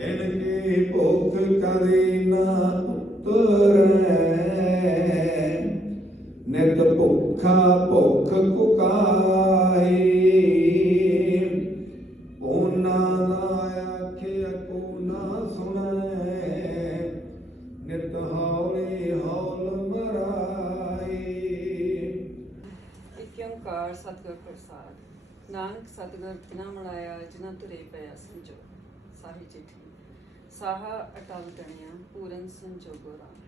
ਇਨਕੀ ਭੁੱਖ ਕਦੇ ਨਾ ਉਤਰੈ ਨਿਤ ਭੁੱਖਾ ਭੁੱਖ ਕੁਕਾਈ ਉਹਨਾਂ ਨਾ ਆਖਿਆ ਕੋ ਨਾ ਸੁਣੈ ਨਿਤ ਹੌਲੇ ਹੌਲ ਮਰਾਈ ਇਕ ਸਤਿਗੁਰ ਪ੍ਰਸਾਦ ਨਾਨਕ ਸਤਿਗੁਰ ਬਿਨਾ ਮੜਾਇਆ ਜਿਨਾ ਤੁਰੇ ਪਿਆ ਸੰਜੋ ਸਾਹੀ ਚਿੱਠੀ ਸਾਹਾ ਅਟਲ ਤਣਿਆ ਪੂਰਨ ਸੰਜੋਗੋ ਰਾਮ।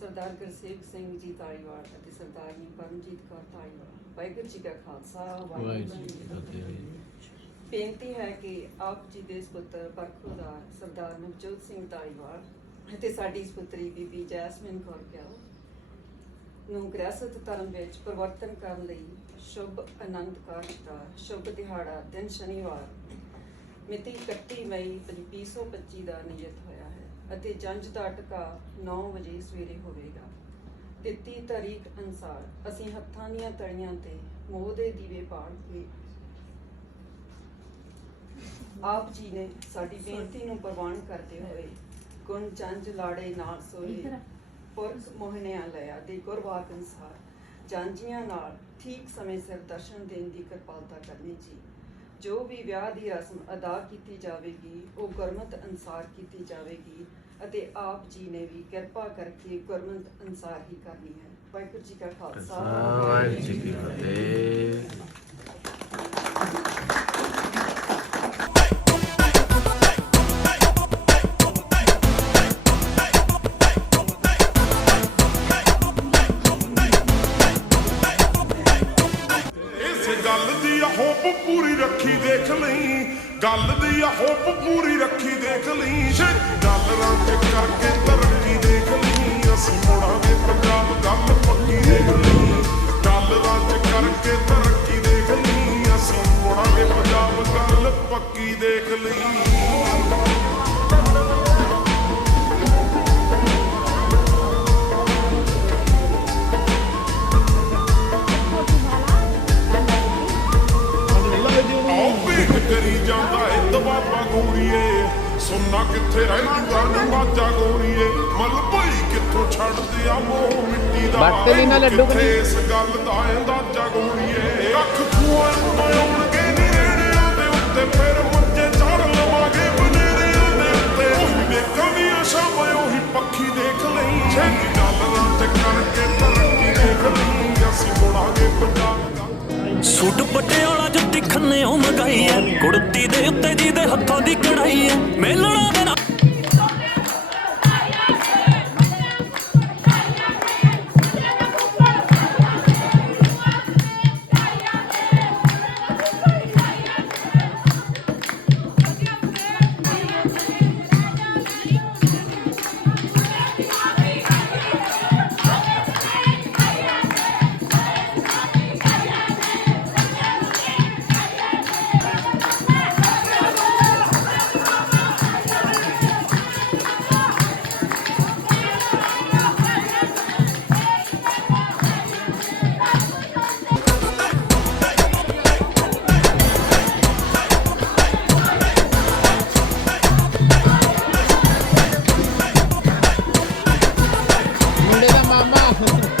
ਸਰਦਾਰ ਗੁਰਸੇਵਕ ਸਿੰਘ ਜੀ ਤਾਲੀਵਾਲ ਅਤੇ ਸਰਦਾਰਨੀ ਪਰਮਜੀਤ ਕੌਰ ਤਾਲੀਵਾਲ ਵਾਹਿਗੁਰੂ ਜੀ ਕਾ ਖਾਲਸਾ ਵਾਹਿਗੁਰੂ ਜੀ ਕੀ ਫਤਿਹ। ਬੇਨਤੀ ਹੈ ਕਿ ਆਪ ਜੀ ਦੇ ਸੁਪੁੱਤਰ ਬਰਖੁਰਦਾਰ ਸਰਦਾਰ ਨਵਜੋਤ ਸਿੰਘ ਤਾਲੀਵਾਲ ਅਤੇ ਸਾਡੀ ਸੁਪੁੱਤਰੀ ਬੀਬੀ ਜੈਸਮਿਨ ਕੌਰ ਗਿਆਓ ਨੂੰ ਗ੍ਰਹਿਸਥ ਧਰਮ ਵਿੱਚ ਪਰਿਵਰਤਨ ਕਰਨ ਲਈ ਸ਼ੁਭ ਆਨੰਦ ਕਾਰਜ ਦਾ ਸ਼ੁਭ ਦਿਹਾੜਾ ਦਿਨ ਸ਼ਨੀਵਾਰ ਮਿਤੀ 31 ਮਈ 2025 ਦਾ ਨਿਯਤ ਹੋਇਆ ਹੈ ਅਤੇ ਜੰਜ ਦਾ ਟਕਾ 9 ਵਜੇ ਸਵੇਰੇ ਹੋਵੇਗਾ। ਦਿੱਤੀ ਤਾਰੀਖ ਅਨੁਸਾਰ ਅਸੀਂ ਹੱਥਾਂ ਦੀਆਂ ਤਲੀਆਂ ਤੇ ਮੋਹ ਦੇ ਦੀਵੇ ਬਾਲ ਕੇ ਆਪ ਜੀ ਨੇ ਸਾਡੀ ਬੇਨਤੀ ਨੂੰ ਪ੍ਰਵਾਨ ਕਰਦੇ ਹੋਏ ਗੁਣ ਚੰਜ ਲਾੜੇ ਨਾਲ ਸੋਏ ਪੁਰਖ ਮੋਹਣਿਆ ਲਿਆ ਦੇ ਗੁਰਵਾਕ ਅਨਸਾਰ ਜਾਂਜੀਆਂ ਨਾਲ ਠੀਕ ਸਮੇਂ ਸਿਰ ਦਰਸ਼ਨ ਦੇਣ ਦੀ ਕਿਰਪਾਲਤਾ ਕਰਨੀ ਜੀ। ਜੋ ਵੀ ਵਿਆਹ ਦੀ ਰਸਮ ਅਦਾ ਕੀਤੀ ਜਾਵੇਗੀ, ਉਹ ਗੁਰਮਤ ਅਨਸਾਰ ਕੀਤੀ ਜਾਵੇਗੀ ਅਤੇ ਆਪ ਜੀ ਨੇ ਵੀ ਕਿਰਪਾ ਕਰਕੇ ਗੁਰਮਤ ਅਨਸਾਰ ਹੀ ਕਰਨੀ ਹੈ। ਵਾਹਿਗੁਰੂ ਜੀ ਕਾ ਖਾਲਸਾ। ਵਾਹਿਗੁਰੂ ਜੀ ਕੀ ਫਤਿਹ। ਪੂਰੀ ਰੱਖੀ ਦੇਖ ਲਈ। ਗੱਲ ਦੀ ਆ ਹੋਪ ਪੂਰੀ ਰੱਖੀ ਦੇਖ ਲਈ। ਗੱਲ ਰੰਗ ਕਰਕੇ ਸੁਣਨਾ ਕਿੱਥੇ ਰਹਿੰਦਾ ਨੀ? ਬਾਜਾ ਗੋਰੀਏ ਮਲ ਭਈ ਕਿੱਥੋਂ ਛੱਡਦੇ ਆ ਮੋਹ ਮਿੱਟੀ ਦਾ? ਵੱਟ ਤੇ ਨੀ ਨਾ ਲੱਡੂ ਕਿੱਥੇ ਇਸ ਗੱਲ ਦਾ ਅੰਦਾਜ਼ਾ ਗੋਰੀਏ? ਅੱਖ ਖੂਆਂ ਨੂੰ ਆਉਣਗੇ ਨੀ ਰੇੜਿਆਂ ਦੇ ਉੱਤੇ ਫਿਰ ਮੁੱਝੇ ਚੜ ਲਵਾਂਗੇ ਬਨੇਰਿਆਂ ਦੇ ਉੱਤੇ। ਉਹੀ ਵੇਖਾਂ ਵੀ ਸ਼ਾਮ ਉਹੀ ਪੱਖੀ ਦੇਖ ਲਈ। ਛੇਤੀ ਡਾਲਰਾਂ ਤੇ ਕਰਕੇ ਤਰੱਕੀ ਦੇਖ ਲਈ। ਅਸੀਂ ਮੁੜਾਂਗੇ ਪੰਜਾਬ ਦਾ। ਸੂਟ ਪਟਿਆਲਾ ਜੁੱਤੀ ਖੰਨੇ ਉਹ ਮਗਾਈ ਐ। ਕੁੜਤੀ ਦੇ ਉੱਤੇ ਜਿਹਦੇ ਹੱਥਾਂ ਦੀ ਕੜਾਈ ਐ। ਮੇਲਣ 나 와.